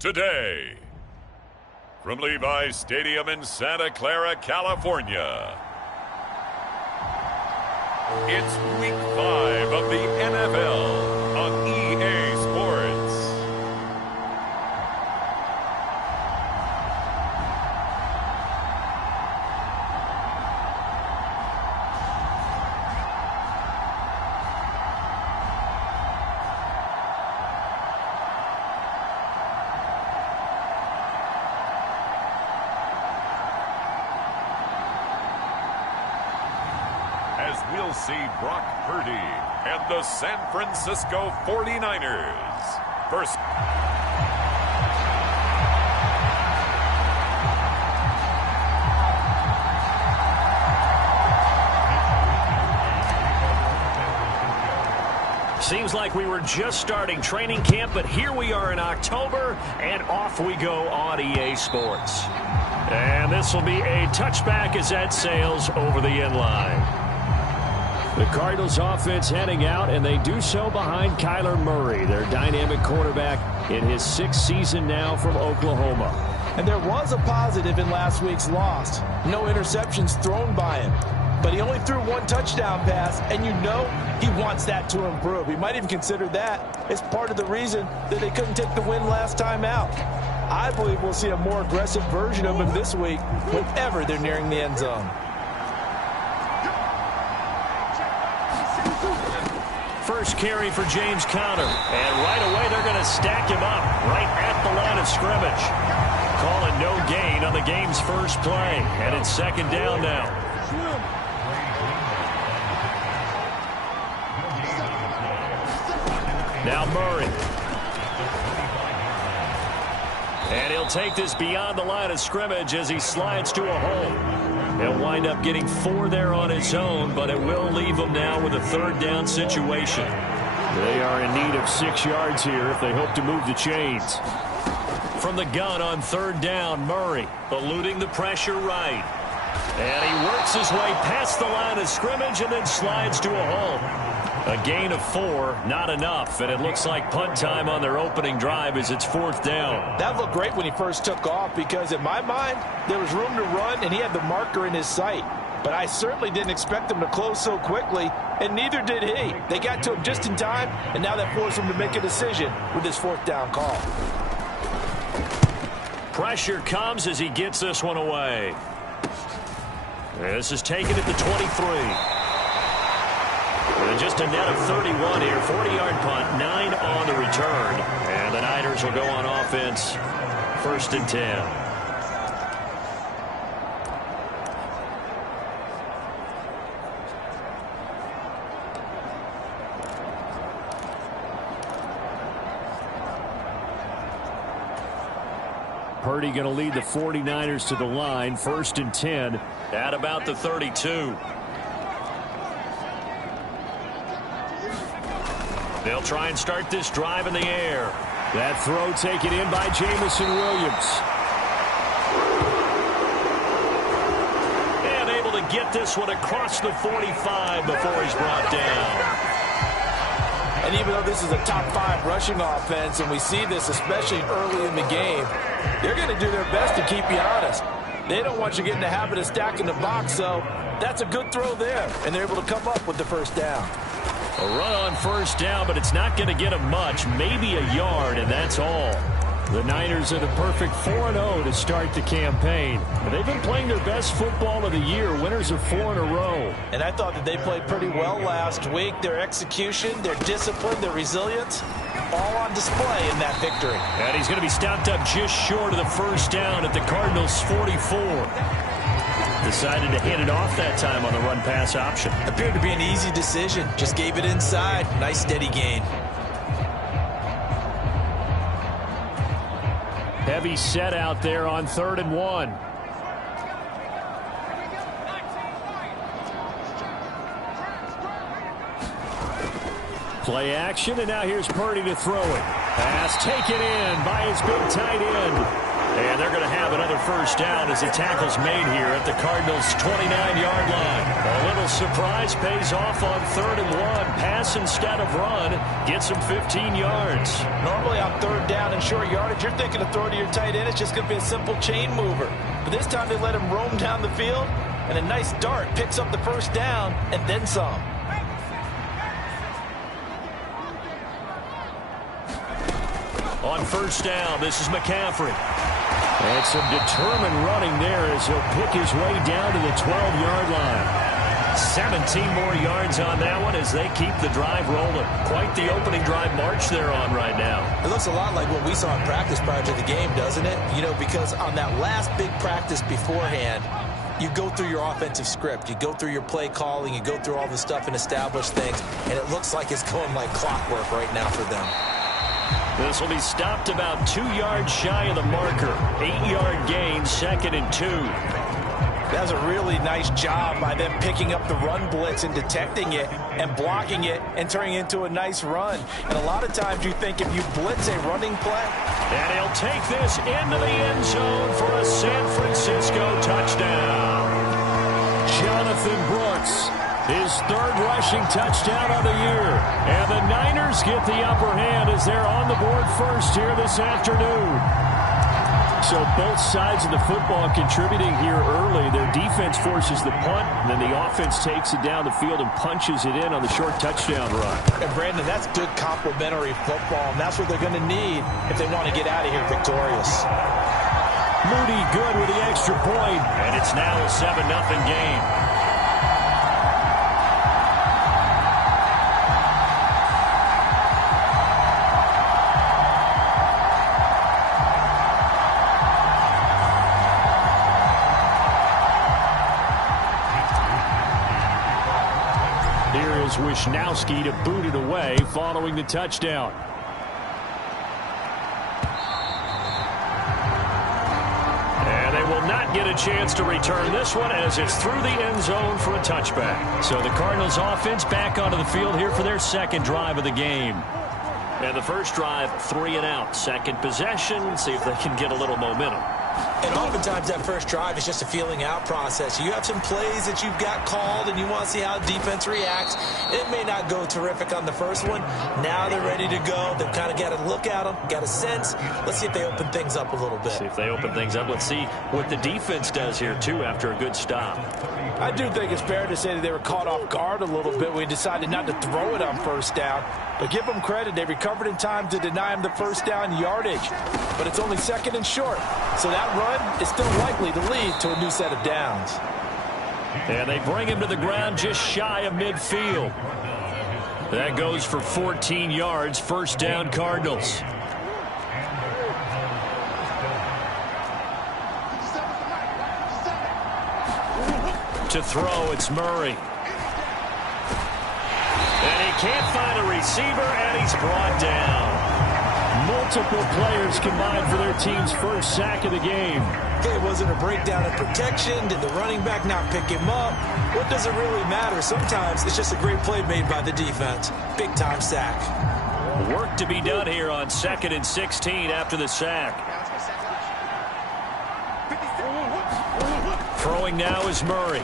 today. From Levi's Stadium in Santa Clara, California, it's Week 5 of the NFL on EA Sports. As we'll see Brock Purdy and the San Francisco 49ers. First. Seems like we were just starting training camp, but here we are in October, and off we go on EA Sports. And this will be a touchback as that sails over the end line. The Cardinals offense heading out, and they do so behind Kyler Murray, their dynamic quarterback in his 6th season now from Oklahoma. And there was a positive in last week's loss. No interceptions thrown by him. But he only threw 1 touchdown pass, and you know he wants that to improve. He might even consider that as part of the reason that they couldn't take the win last time out. I believe we'll see a more aggressive version of him this week whenever they're nearing the end zone. First carry for James Conner. And right away they're going to stack him up right at the line of scrimmage. Calling no gain on the game's first play. And it's 2nd down now. Now Murray. And he'll take this beyond the line of scrimmage as he slides to a hole. He'll wind up getting 4 there on his own, but it will leave him now with a 3rd down situation. They are in need of 6 yards here if they hope to move the chains. From the gun on 3rd down, Murray eluding the pressure right. And he works his way past the line of scrimmage and then slides to a hole. A gain of 4, not enough, and it looks like punt time on their opening drive as it's 4th down. That looked great when he first took off because in my mind, there was room to run and he had the marker in his sight. But I certainly didn't expect him to close so quickly, and neither did he. They got to him just in time, and now that forced him to make a decision with his 4th down call. Pressure comes as he gets this one away. This is taken at the 23. And just a net of 31 here. 40-yard punt, 9 on the return. And the Niners will go on offense. 1st and 10. Purdy going to lead the 49ers to the line. 1st and 10. At about the 32. They'll try and start this drive in the air. That throw taken in by Jamison Williams. And able to get this one across the 45 before he's brought down. And even though this is a top 5 rushing offense, and we see this especially early in the game, they're going to do their best to keep you honest. They don't want you to get in the habit of stacking the box, so that's a good throw there. And they're able to come up with the 1st down. A run on 1st down, but it's not going to get him much, maybe a yard, and that's all. The Niners are the perfect 4-0 to start the campaign. They've been playing their best football of the year, winners of 4 in a row. And I thought that they played pretty well last week. Their execution, their discipline, their resilience, all on display in that victory. And he's going to be stopped up just short of the 1st down at the Cardinals' 44. Decided to hand it off that time on the run-pass option. Appeared to be an easy decision. Just gave it inside. Nice steady gain. Heavy set out there on 3rd and 1. Play action, and now here's Purdy to throw it. Pass taken in by his big tight end. And they're going to have another first down as the tackle's made here at the Cardinals' 29-yard line. A little surprise pays off on 3rd and 1. Pass instead of run gets him 15 yards. Normally on 3rd down and short yardage, you're thinking of throwing to your tight end. It's just going to be a simple chain mover. But this time they let him roam down the field, and a nice dart picks up the first down and then some. On first down, this is McCaffrey. And some determined running there as he'll pick his way down to the 12-yard line. 17 more yards on that one as they keep the drive rolling. Quite the opening drive march they're on right now. It looks a lot like what we saw in practice prior to the game, doesn't it? You know, because on that last big practice beforehand, you go through your offensive script. You go through your play calling. You go through all the stuff and establish things. And it looks like it's going like clockwork right now for them. This will be stopped about 2 yards shy of the marker. 8-yard gain, 2nd and 2. That was a really nice job by them picking up the run blitz and detecting it and blocking it and turning it into a nice run. And a lot of times you think if you blitz a running play. And he'll take this into the end zone for a San Francisco touchdown. Jonathan Brooks, his 3rd rushing touchdown of the year. And the Niners get the upper hand as they're on the board first here this afternoon. So both sides of the football contributing here early. Their defense forces the punt, and then the offense takes it down the field and punches it in on the short touchdown run. And Brandon, that's good complementary football, and that's what they're going to need if they want to get out of here victorious. Moody good with the extra point, and it's now a 7-0 game. Wishnowski to boot it away following the touchdown. And they will not get a chance to return this one as it's through the end zone for a touchback. So the Cardinals offense back onto the field here for their 2nd drive of the game. And the first drive, 3 and out. 2nd possession, see if they can get a little momentum. And oftentimes that first drive is just a feeling out process. You have some plays that you've got called and you want to see how defense reacts. It may not go terrific on the first one. Now they're ready to go. They've kind of got to look at them, got a sense. Let's see if they open things up a little bit. See if they open things up. Let's see what the defense does here, too, after a good stop. I do think it's fair to say that they were caught off guard a little bit when we decided not to throw it on first down. But give them credit. They recovered in time to deny him the first down yardage. But it's only 2nd and short. So that run is still likely to lead to a new set of downs. And they bring him to the ground just shy of midfield. That goes for 14 yards. First down, Cardinals. To throw, it's Murray. And he can't find a receiver, and he's brought down. Multiple players combined for their team's first sack of the game. Okay, was it a breakdown in protection? Did the running back not pick him up? What does it really matter? Sometimes it's just a great play made by the defense. Big-time sack. Work to be done here on 2nd and 16 after the sack. Throwing now is Murray.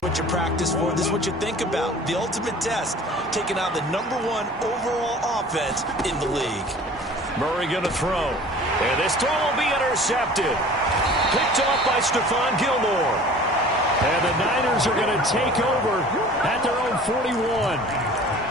What you practice for, this is what you think about. The ultimate test, taking out the #1 overall offense in the league. Murray going to throw. And this throw will be intercepted. Picked off by Stephon Gilmore. And the Niners are going to take over at their own 41.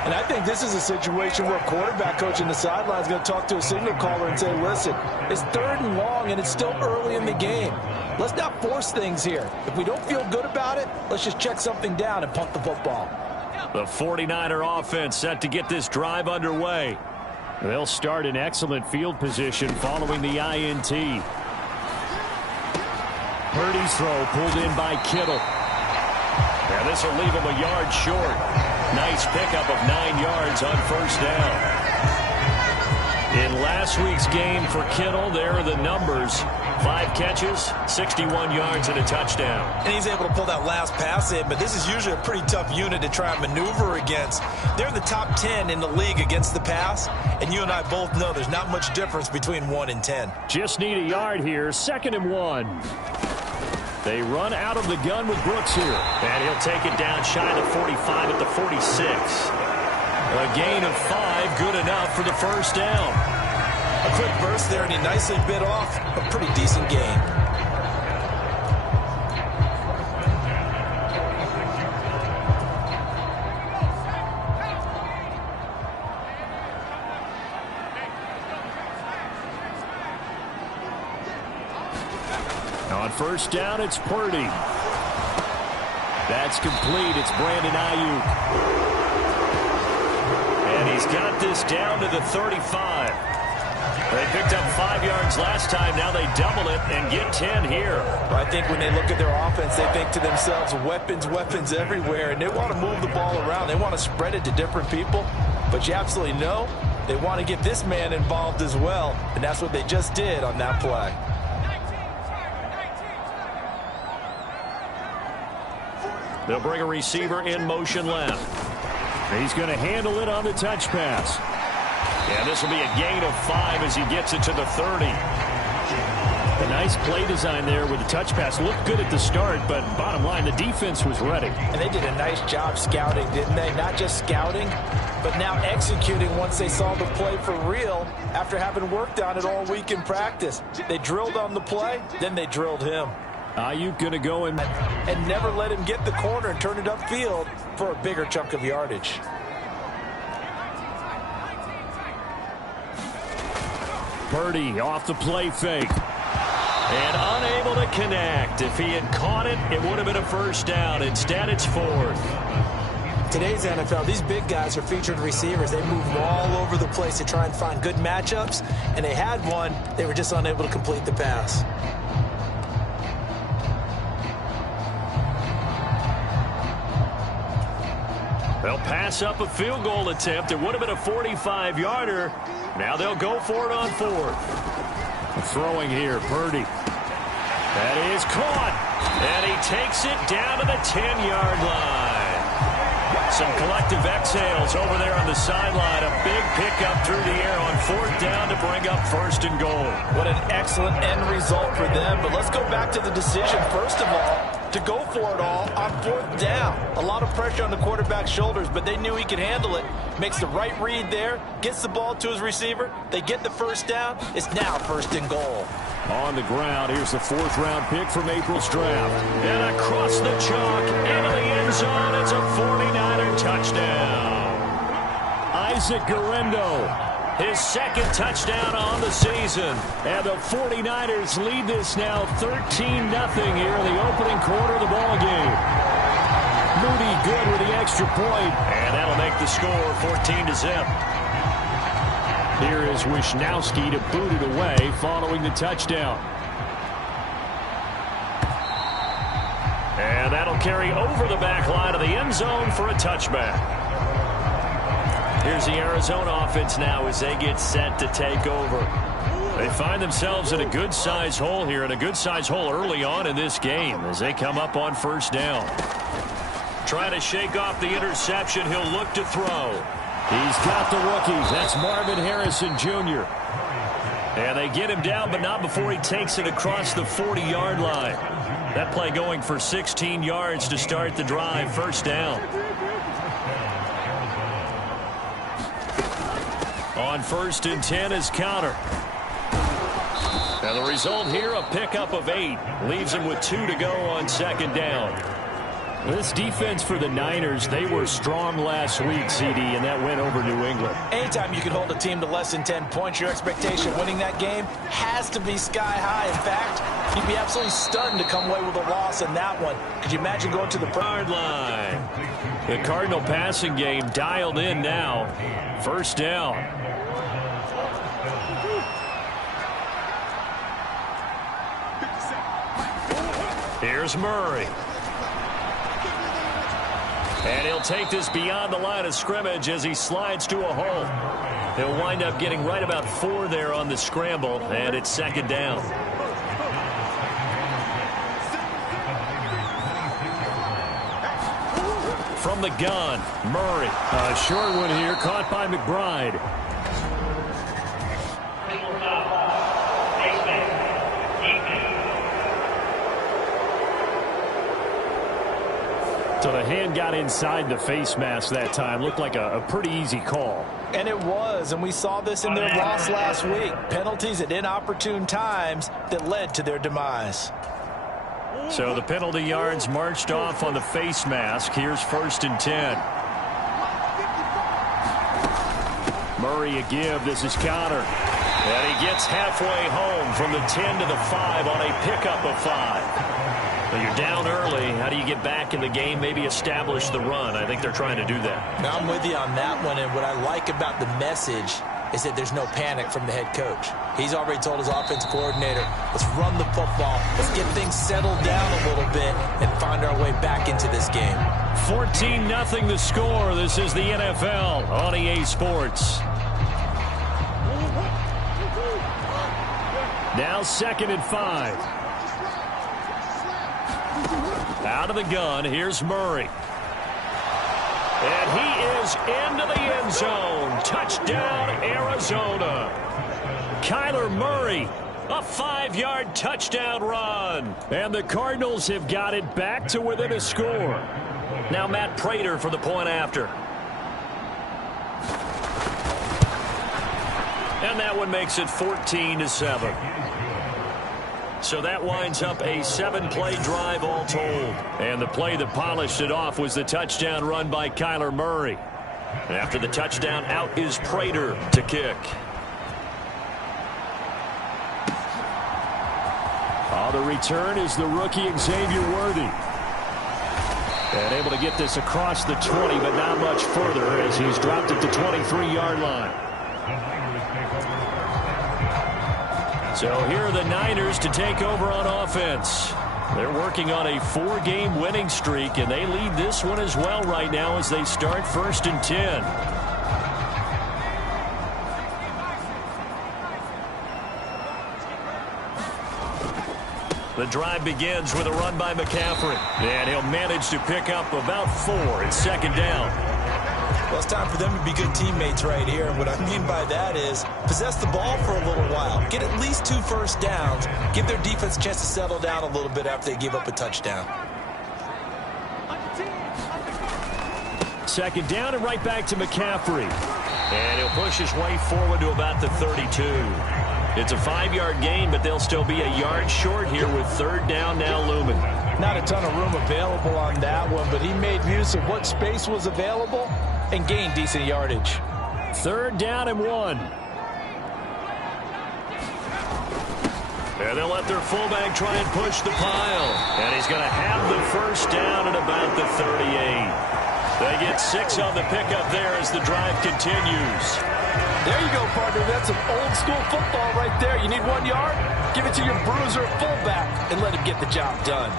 And I think this is a situation where a quarterback coach in the sideline is going to talk to a signal caller and say, listen, it's 3rd and long and it's still early in the game. Let's not force things here. If we don't feel good about it, let's just check something down and punt the football. The 49er offense set to get this drive underway. They'll start in excellent field position following the INT. Purdy's throw pulled in by Kittle. And this will leave him a yard short. Nice pickup of 9 yards on first down. In last week's game for Kittle, there are the numbers. 5 catches, 61 yards, and a touchdown. And he's able to pull that last pass in, but this is usually a pretty tough unit to try and maneuver against. They're in the top 10 in the league against the pass, and you and I both know there's not much difference between 1 and 10. Just need a yard here, 2nd and 1. They run out of the gun with Brooks here. And he'll take it down shy of the 45 at the 46. A gain of 5, good enough for the first down. A quick burst there, and he nicely bit off a pretty decent gain. On first down, it's Purdy. That's complete. It's Brandon Ayuk. And he's got this down to the 35. They picked up 5 yards last time. Now they double it and get 10 here. Well, I think when they look at their offense, they think to themselves, weapons, weapons everywhere. And they want to move the ball around. They want to spread it to different people. But you absolutely know they want to get this man involved as well. And that's what they just did on that play. They'll bring a receiver in motion left. He's going to handle it on the touch pass. Yeah, this will be a gain of 5 as he gets it to the 30. A nice play design there with the touch pass. Looked good at the start, but bottom line, the defense was ready. And they did a nice job scouting, didn't they? Not just scouting, but now executing once they saw the play for real after having worked on it all week in practice. They drilled on the play, then they drilled him. Ayuk going to go in. And never let him get the corner and turn it upfield for a bigger chunk of yardage. Purdy off the play fake. And unable to connect. If he had caught it, it would have been a first down. Instead, it's 4th. Today's NFL, these big guys are featured receivers. They move all over the place to try and find good matchups. And they had one. They were just unable to complete the pass. They'll pass up a field goal attempt. It would have been a 45-yarder. Now they'll go for it on 4th. Throwing here, Purdy. That is caught. And he takes it down to the 10-yard line. Some collective exhales over there on the sideline. A big pickup through the air on 4th down to bring up 1st and goal. What an excellent end result for them. But let's go back to the decision, first of all, to go for it all on 4th down. A lot of pressure on the quarterback's shoulders, but they knew he could handle it. Makes the right read there, gets the ball to his receiver. They get the first down. It's now 1st and goal. On the ground, here's the 4th-round pick from April's draft. And across the chalk, into the end zone, it's a 49er touchdown. Isaac Guerrero. His 2nd touchdown on the season. And the 49ers lead this now 13-0 here in the opening quarter of the ball game. Moody good with the extra point. And that'll make the score 14-0. Here is Wisnowski to boot it away following the touchdown. And that'll carry over the back line of the end zone for a touchback. Here's the Arizona offense now as they get set to take over. They find themselves in a good-sized hole here, and a good-sized hole early on in this game as they come up on 1st down. Trying to shake off the interception. He'll look to throw. He's got the rookies. That's Marvin Harrison Jr. And they get him down, but not before he takes it across the 40-yard line. That play going for 16 yards to start the drive. 1st down. On 1st and 10 is counter. Now the result here, a pickup of 8. Leaves him with 2 to go on 2nd down. This defense for the Niners, they were strong last week, CD, and that went over New England. Anytime you can hold a team to less than 10 points, your expectation of winning that game has to be sky high. In fact, you'd be absolutely stunned to come away with a loss in that one. Could you imagine going to the yard line? The Cardinal passing game dialed in now. 1st down. Here's Murray. And he'll take this beyond the line of scrimmage as he slides to a hole. He'll wind up getting right about 4 there on the scramble, and it's 2nd down. From the gun, Murray. A short one here, caught by McBride. So the hand got inside the face mask that time. Looked like a pretty easy call. And it was, and we saw this in their loss last week. Penalties at inopportune times that led to their demise. So the penalty yards marched off on the face mask. Here's 1st and 10. Murray a give. This is Connor. And he gets halfway home from the 10 to the 5 on a pickup of 5. Well, you're down early. How do you get back in the game, maybe establish the run? I think they're trying to do that. Now, I'm with you on that one, and what I like about the message is that there's no panic from the head coach. He's already told his offense coordinator, let's run the football, let's get things settled down a little bit and find our way back into this game. 14-0 the score. This is the NFL on EA Sports. Now 2nd and 5. Out of the gun, here's Murray. And he is into the end zone. Touchdown, Arizona. Kyler Murray, a 5-yard touchdown run. And the Cardinals have got it back to within a score. Now Matt Prater for the point after. And that one makes it 14-7. So that winds up a 7-play drive all told. And the play that polished it off was the touchdown run by Kyler Murray. After the touchdown, out is Prater to kick. The return is the rookie Xavier Worthy. And able to get this across the 20, but not much further as he's dropped at the 23-yard line. So here are the Niners to take over on offense. They're working on a 4-game winning streak, and they lead this one as well right now as they start 1st and 10. The drive begins with a run by McCaffrey. And he'll manage to pick up about 4. It's 2nd down. Well, it's time for them to be good teammates right here. And what I mean by that is possess the ball for a little while. Get at least 2 first downs. Give their defense a chance to settle down a little bit after they give up a touchdown. 2nd down and right back to McCaffrey. And he'll push his way forward to about the 32. It's a 5-yard gain, but they'll still be a yard short here with 3rd down now looming. Not a ton of room available on that one, but he made use of what space was available and gained decent yardage. 3rd down and 1. And they'll let their fullback try and push the pile. And he's going to have the 1st down at about the 38. They get 6 on the pickup there as the drive continues. There you go, partner. That's some old-school football right there. You need 1 yard? Give it to your bruiser fullback and let him get the job done.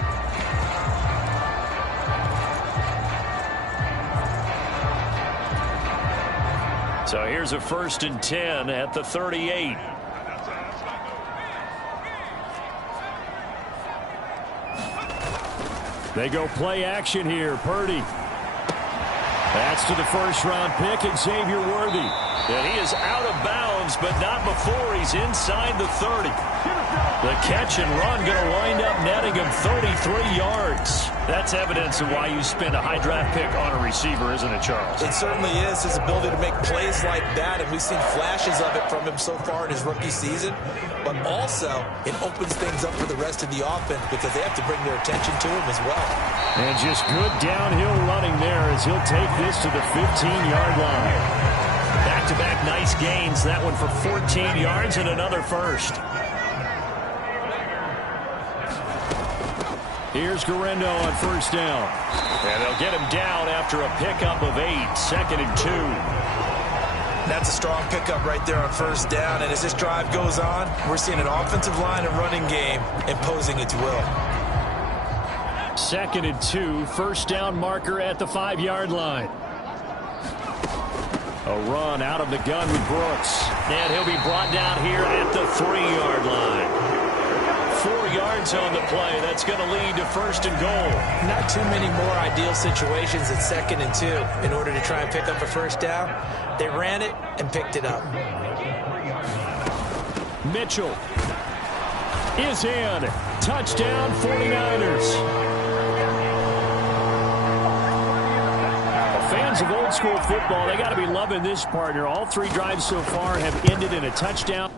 So here's a 1st and 10 at the 38. They go play action here. Purdy. That's to the 1st-round pick, Xavier Worthy. And he is out of bounds, but not before he's inside the 30. The catch and run going to wind up netting him 33 yards. That's evidence of why you spend a high draft pick on a receiver, isn't it, Charles? It certainly is. His ability to make plays like that, and we've seen flashes of it from him so far in his rookie season. But also, it opens things up for the rest of the offense because they have to bring their attention to him as well. And just good downhill running there as he'll take this to the 15-yard line. Back-to-back nice gains. That one for 14 yards and another 1st. Here's Garendo on 1st down. And they'll get him down after a pickup of 8. 2nd and 2. That's a strong pickup right there on 1st down. And as this drive goes on, we're seeing an offensive line and running game imposing its will. 2nd and 2, first down marker at the 5-yard line. A run out of the gun with Brooks. And he'll be brought down here at the 3-yard line. 4 yards on the play. That's going to lead to 1st and goal. Not too many more ideal situations at 2nd and 2 in order to try and pick up a first down. They ran it and picked it up. Mitchell is in. Touchdown 49ers. Fans of old school football, they got to be loving this partner. All 3 drives so far have ended in a touchdown.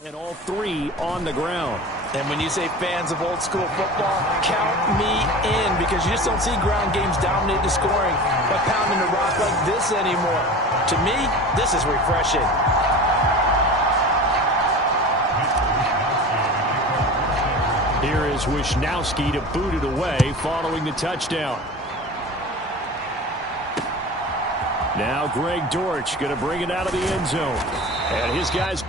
And all three on the ground. And when you say fans of old school football, count me in, because you just don't see ground games dominate the scoring by pounding the rock like this anymore. To me, this is refreshing. Here is Wisnowski to boot it away following the touchdown. Now Greg Dortch going to bring it out of the end zone. And his guys...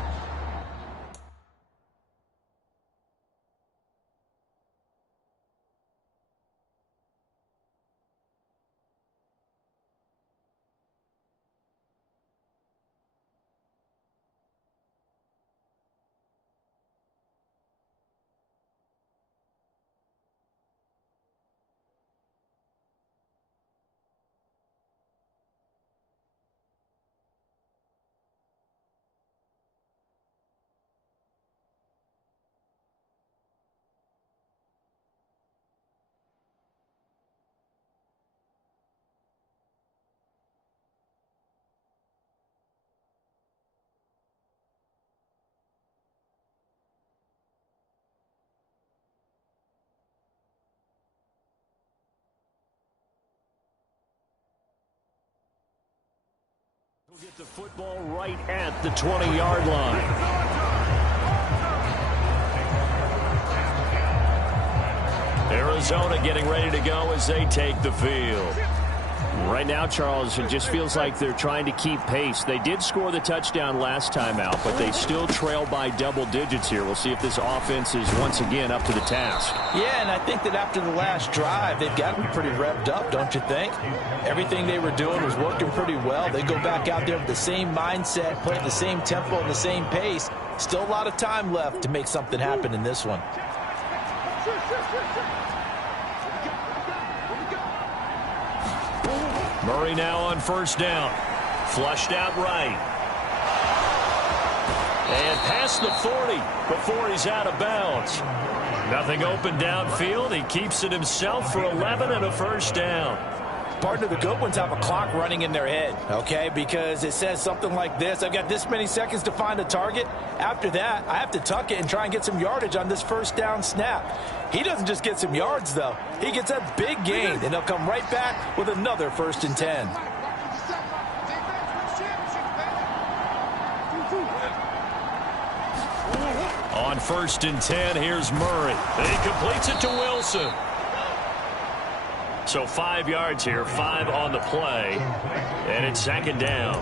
We'll get the football right at the 20-yard line. Arizona getting ready to go as they take the field. Right now, Charles, it just feels like they're trying to keep pace. They did score the touchdown last time out, but they still trail by double digits here. We'll see if this offense is once again up to the task. Yeah, and I think that after the last drive, they've got to be pretty revved up, don't you think? Everything they were doing was working pretty well. They go back out there with the same mindset, playing the same tempo and the same pace. Still a lot of time left to make something happen in this one. Murray now on first down. Flushed out right. And past the 40 before he's out of bounds. Nothing open downfield. He keeps it himself for 11 and a first down. Partner, the good ones have a clock running in their head, okay? Because it says something like this: I've got this many seconds to find a target. After that, I have to tuck it and try and get some yardage on this first down snap. He doesn't just get some yards, though. He gets a big gain, and he'll come right back with another 1st and 10. On 1st and 10, here's Murray. He completes it to Wilson. So 5 yards here, 5 on the play, and it's 2nd down.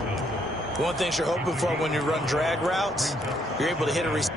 One thing you're hoping for when you run drag routes, you're able to hit a receiver